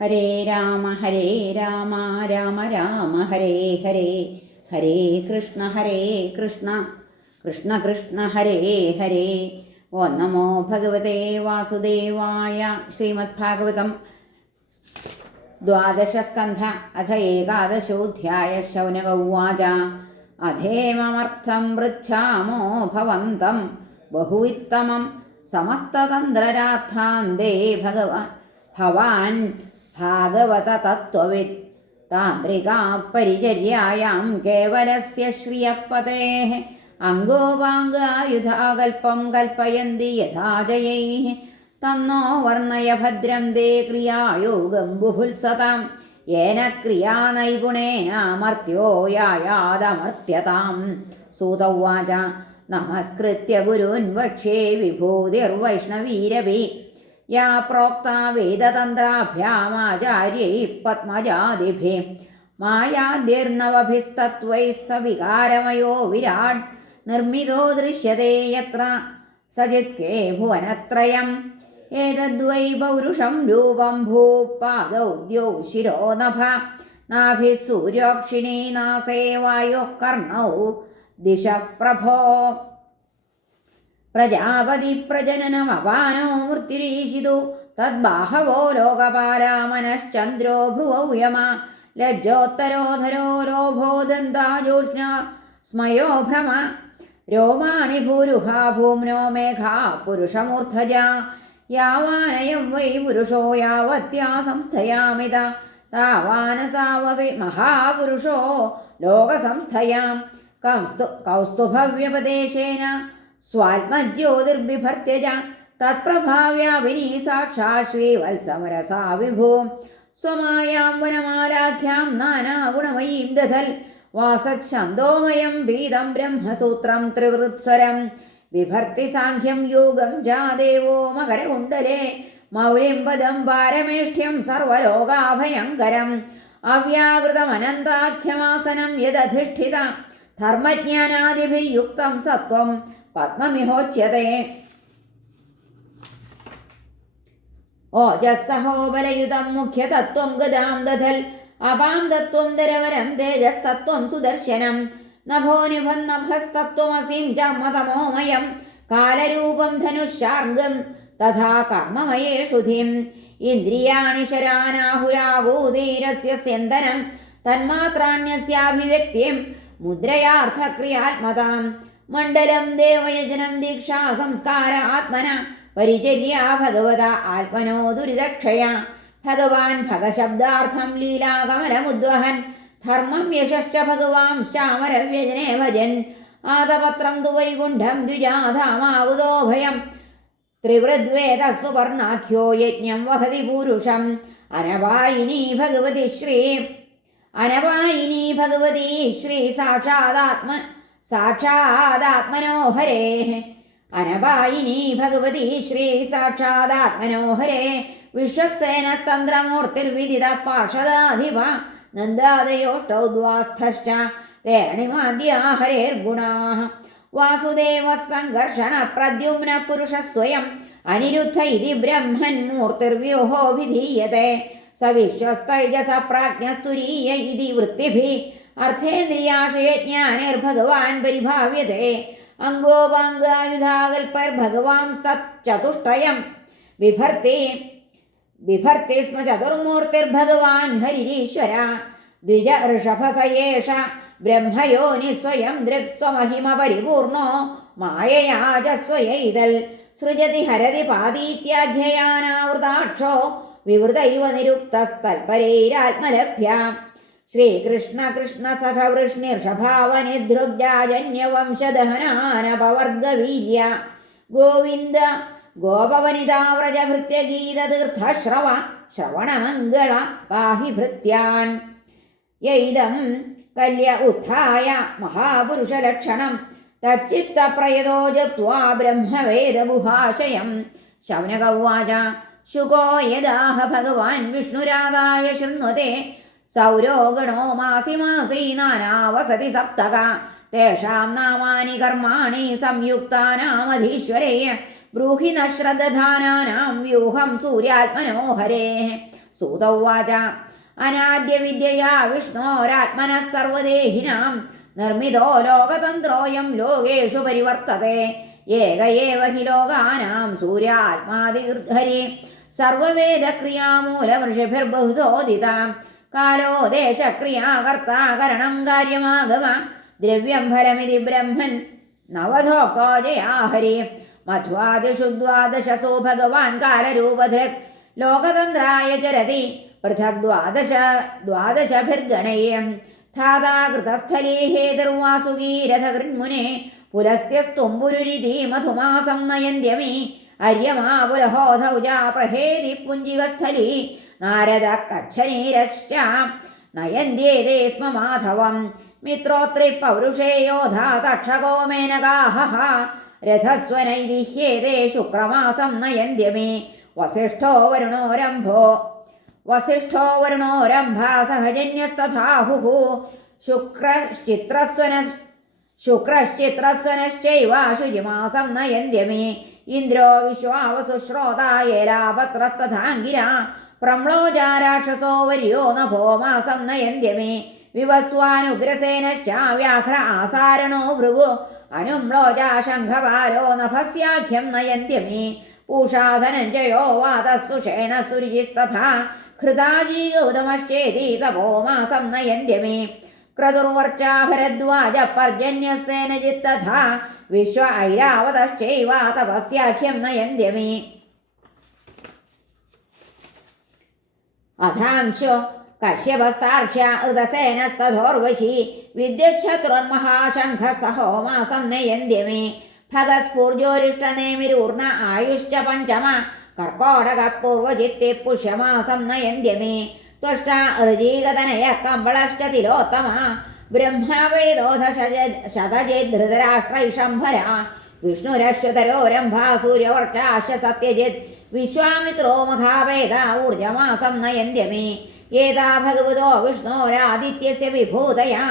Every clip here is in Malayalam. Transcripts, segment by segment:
ഹരേ രാമ രാമ രാമ ഹരേ ഹരേ, ഹരേ കൃഷ്ണ കൃഷ്ണ കൃഷ്ണ ഹരേ ഹരേ. ഓ നമോ ഭഗവതേ വാസുദേവായ. ശ്രീമദ്ഭാഗവതം ദ്വാദശസ്കന്ധ അഥ ഏകാദശോऽധ്യായ. ശൗനക ഉവാച. അധേമമർത്ഥം പൃച്ഛാമോ ഭവന്തം ബഹുവിത്തമം സമസ്തതന്ത്രരാർത്ഥാന്തേ ഭവാൻ ഭാഗവത തത്വവിത് താന്ത്രികാ പരിചര്യായാം കേവലസ്യ ശ്രിയപതേഃ അംഗോപാംഗായുധാകൽപ്പം കൽപ്പയന്തി യഥാ ജയൈഃ തന്നോ വർണ്ണയ ഭദ്രം തേ ക്രിയായോഗം ബുഭുത്സതാം യേന ക്രിയാനൈപുണേനാമർത്യോ യായാദമർത്യതാം. സൂത ഉവാച. നമസ്കൃത്യ ഗുരുൻ വക്ഷ്യേ വിഭൂതിർവൈഷ്ണവീരവി യാ പ്രോക്ത വേദതന്ത്രാഭ്യാമാചാര്യൈഃ പത്മജാദിഭിः മായാദ്യർനവഭിസ്തത്വൈः സവികാരമയോ വിരാട് നിർമ്മിതോ ദൃശ്യത്തെ യത്ര സചിത്കേ ഭുവനത്രയം. ഏതദ്വൈ പൗരുഷം രൂപം ഭൂപാദൗ ദ്യൗ ശിരോ നഭ നാഭിः സൂര്യോക്ഷിണീ നാസേ വായുഃ കർണൗ ദിശഃ പ്രഭോ. പ്രജാപതി പ്രജനനമപാനോ മൃത്യുരീശിതു തദ്ബാഹവോ ലോകപാലാ മനശ്ചന്ദ്രോ ഭ്രുവൗ യമ ലജ്ജോത്തരോധരോ ലോഭോ ദന്താജോത്സ്ന സ്മയോ ഭ്രമ രോമാണി ഭൂരുഹാ ഭൂമ്നോ മേഘാ പുരുഷമൂർധജ യാവാനയം വൈ പുരുഷോ യാവത്യാ സംസ്ഥയാമിത താവാനസാവവി മഹാപുരുഷോ ലോകസംസ്ഥയാം. കൗസ്തുഭവ്യപദേശേന സ്വാത്മജ്യോതിർബിഭർത്യജ തത്പ്രഭാവ്യാപിനീ സാക്ഷാത് ശ്രീവത്സമരസാ വിഭൂ സ്വമായാം വനമാലാഖ്യാം നാനാഗുണമയീം ദധൽ വാസച്ഛന്തോമയം പീതം ബ്രഹ്മസൂത്രം ത്രിവൃത്സ്വരം ബിഭർത്തി സാഖ്യം യോഗം ജാദേവോ മകരകുണ്ടലേ മൗലിം പദം പാരമേഷ്ഠ്യം സർവലോകാഭയങ്കരം അവ്യാകൃതമനന്താഖ്യമാസനം യദധിഷ്ഠിത ധർമ്മജ്ഞാനാദിഭിർയുക്തം സത്വം പത്മമിഹോച്യത്തെ. ഓജസ്സഹോബലയുതം മുഖ്യതത്വം ഗദാം ദധൽ അപാം തത്വം ദരവരം തേജസ്തത്വം സുദർശനം നഭോനിഭന്നഭസ്തത്വമസിം ചർമ്മതമോമയം കാലരൂപം ധനുഷാർഗം തഥാ കർമ്മമയേഷു ധിം. ഇന്ദ്രിയാണി ശരാനാഹുരാഗോദീരസ്യ സ്യന്തനം തന്മാത്രാണ്യസ്യാഭിവ്യക്തിം മുദ്രയാർത്ഥക്രിയാത്മതാം. മണ്ഡലം ദേവയജനം ദീക്ഷാ സംസ്കാര ആത്മന പരിചര്യാ ഭഗവത ആത്മനോ ദുരിതക്ഷയ. ഭഗവാൻ ഭഗശബ്ദാർത്ഥം ലീലാകമലമുദ്വഹൻ ധർമ്മം യശശ്ച ഭഗവാൻ ശ്യാമരവ്യജനേ ഭജൻ ആദപത്രം തു വൈകുണ്ഠം ദ്വിജാധാമാവുതോ ഭയം ത്രിവൃദ്വേദ സുവർണാഖ്യോ യജ്ഞം വഹതി പൂരുഷം. അനപായിനി ഭഗവതി ശ്രീ സാക്ഷാദാത്മനോഹരേ. അനപായിനി ഭഗവതി ശ്രീ സാക്ഷാദാത്മനോഹരേ വിശ്വക്സേനസ്തന്ത്രമൂർത്തിർവിദിത പാർഷദാധിപ നന്ദാദയോഷ്ടൗ ദ്വാസ്ഥശ്ച തേണിമാദ്യാ ഹരേർഗുണാഃ. വാസുദേവഃ സംഘർഷണ പ്രദ്യുമ്ന പുരുഷസ്വയം അനിരുദ്ധ ഇതി ബ്രഹ്മൻ മൂർത്തിർവ്യൂഹോ വിധീയത്തെ സ വിശ്വസ്തൈജസ പ്രാജ്ഞസ്തുരീയ ഇതി വൃത്തിഭിः അർത്ഥേന്ദ്രിയാശയജ്ഞാനൈർഭഗവാൻ പരിഭാവ്യത്തെ അംഗോപാംഗായുധാകൽപ്പൈർഭഗവാൻസ്തച്ചതുഷ്ടയം ബിഭർത്തി സ്മ ചതുർമൂർത്തിർഭഗവാൻ ഹരിരീശ്വര ദ്വിജ ഋഷഭസയേഷ ബ്രഹ്മയോനി സ്വയം ദൃക്സ്വമഹിമ പരിപൂർണോ മായയാ ച സ്വയൈതൽ സൃജതി ഹരതി പാദീത്യാഖ്യയാനാവൃതാക്ഷോ വിവൃതൈവ നിരുക്തസ്തൽപരൈരാത്മലഭ്യ. ശ്രീകൃഷ്ണ കൃഷ്ണ സഖ വൃഷ്ണിർഷഭാവനിദ്രുഗ്ജാജന്യവംശദഹനാനപവർഗവീര്യ ഗോവിന്ദ ഗോപവനിതാവ്രജഭൃത്യഗീതതീർത്ഥശ്രവ ശ്രവണമംഗള പാഹി ഭൃത്യാൻ. യൈദം കല്യ ഉത്ഥായ മഹാപുരുഷലക്ഷണം തച്ചിത്തപ്രയതോ ജപ്ത്വാ ബ്രഹ്മവേദഗുഹാശയം. ശൗനക ഉവാച. ശുകോ യദാഹ ഭഗവാൻ വിഷ്ണുരാധായ ശൃണ്വത്തെ സൗരോ ഗണോ മാസി മാസീ നാനാവസതി സപ്തക തേഷാം നാമാനി കർമാണി സംയുക്താനാമധീശ്വരേ ബ്രൂഹി ന ശ്രദ്ധാനാനാം വ്യൂഹം സൂര്യാത്മനോഹരേ. सूत उवाच अनाद्यविद्यया विष्णोरात्मनः सर्वदेहिनां निर्मितो लोकतन्त्रोऽयं लोकेषु परिवर्तते एक एव हि लोकानां सूर्यात्मादिहरि सर्ववेदक्रियामूलवृषभिर्बहुधोदिता कालो देशक्रियाकर्ता करणं कार्यमागम द्रव्यं फलमिति ब्रह्मन् नवधोक्तो जया हरि मध्वादिषु द्वादशसो भगवान् कालरूपधृक् लोकतन्त्राय चरति पृथक् द्वादशभिर्गणय्यं धाता कृतस्थली हेतुर्वासुकी रथकृन्मुने पुलस्त्यस्तुम्बुरुरिति मधुमासं नयन्त्यमि अर्यमा पुलहोधौजा प्रहेति पुञ्जिकस्थली नारदः कच्छनीरश्च नयन्त्येते स्म माधवं मित्रोत्रि पौरुषे योधा तक्षको मेनकाः रथस्वनैदिह्येते शुक्रमासं नयन्त्यमि वसिष्ठो वरुणोरम्भा सहजन्यस्तथाहुः शुक्रश्चित्रस्वनश्चैव शुचिमासं नयन्त्यमि इन्द्रो विश्वावसुश्रोता येलापत्रस्तथाङ्गिरा प्रम्लोजा राक्षसो वर्यो नभो मासं नयन्त्यमि विवस्वानुग्रसेनश्च व्याघ्र आसारणो भृगु अनुम्लोजा शङ्खपालो नभस्याख्यं नयन्त्यमि पूषा धनञ्जयो वातः सुरिजिस्तथा हृदाजी गौतमश्चेति तपो मासं नयन्त्यमि क्रतुर्वर्चा भरद्वाज पर्जन्यसेनजित्तथा विश्व ऐरावतश्चैव तपस्याख्यं नयन्त्यमि अथांशो कश्यपस्तार्क्ष्य ऋतसेनस्तथोर्वशी विद्युच्छत्रुर्महाशङ्खः सहो मासं नयन्त्यमि भगस्फूर्जोरिष्टनेमिरूर्न आयुश्च पञ्चम कर्कोटकपूर्वचित्ते पुष्यमासं नयन्त्यमि त्वष्टा ऋजीगतनयः कम्बलश्च तिलोत्तम ब्रह्मवेदोधशतजेद्धृतराष्ट्रैशम्भरा विष्णुरश्वतरोरम्भा सूर्यवर्चाश्च सत्यजित् विश्वामित्रो मघावेदा ऊर्जमासं नयन्त्यमि एता भगवतो विष्णोरादित्यस्य विभूतया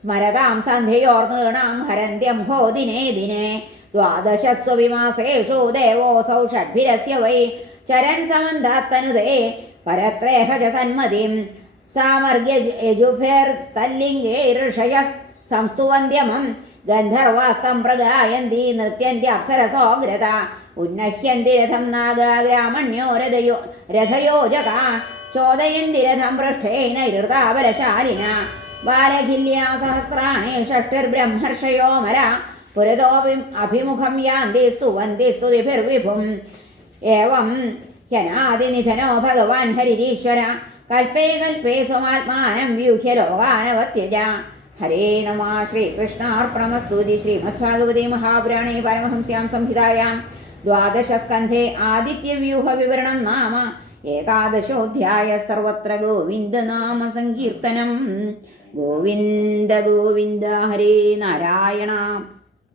स्मरतां सन्धियोर्नॄणां हरन्त्यं हो दिने दिने द्वादशस्व विमासेषु देवोऽसौ षड्भिरस्य वै चरन् समन्धात्तनुदे परत्रयः च सन्मतिं सामर्ग्यजुभिर्स्तल्लिङ्गे ऋषयः संस्तुवन्त्यमं गन्धर्वास्तं प्रगायन्ति नृत्यन्त्यप्सरसोऽग्रता उन्नह्यन्ति रथं नागा ग्रामण्यो रथयोजका चोदयन्ति रथं पृष्ठेनैर्हृता बलशालिना बालखिल्या सहस्राणि षष्टिर्ब्रह्मर्षयो मरा पुरतोऽभिमुखं यान्ति स्तुवन्ति स्तुतिभिर्विभुम् एवं ह्यनादिनिधनो भगवान् हरिरीश्वर कल्पे कल्पे स्वमात्मानं व्यूह्य लोकानवत्यज हरे नमः श्रीकृष्णार्पणमस्तु श्रीमद्भागवते महापुराणे परमहंस्यां संहितायां द्वादशस्कन्धे आदित्यव्यूहविवरणं नाम एकादशोऽध्यायः सर्वत्र गोविन्दनाम संकीर्तनं गोविन्द गोविन्द हरे नारायण।